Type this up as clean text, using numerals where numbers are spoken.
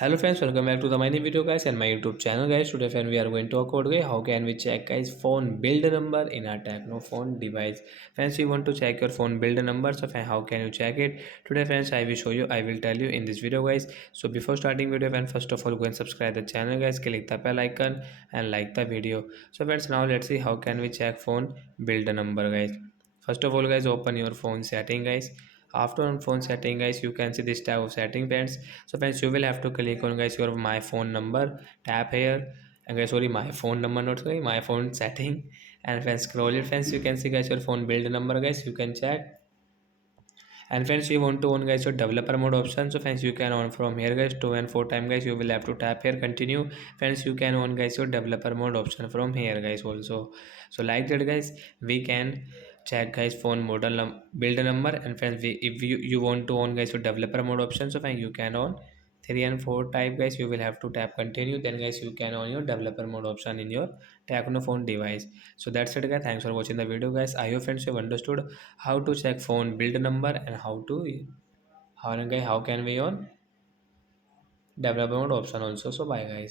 Hello friends, welcome back to the my new video guys and my YouTube channel guys. Today friend we are going to talk about how can we check guys phone build number in our techno phone device. Friends, you want to check your phone build number, so friend, how can you check it? Today friends I will show you, I will tell you in this video guys. So before starting video friend, first of all go and subscribe the channel guys, click the bell icon and like the video. So friends, now let's see how can we check phone build number guys. First of all guys, open your phone setting guys. After on phone setting guys, you can see this type of setting friends. So friends, you will have to click on guys your my phone number, tap here, and guys sorry, my phone number, not sorry, my phone setting. And friends, scroll it friends, you can see guys your phone build number guys, you can check. And friends, you want to on guys your developer mode option, so friends you can on from here guys 2 and 4 time guys, you will have to tap here continue. Friends, you can on guys your developer mode option from here guys also. So like that guys, we can check guys phone model build number. And friends, if you want to on guys your developer mode option, so fine you can on 3 and 4 type guys, you will have to tap continue, then guys you can on your developer mode option in your techno phone device. So that's it guys, thanks for watching the video guys. I hope friends you have understood how to check phone build number and how can we on developer mode option also. So bye guys.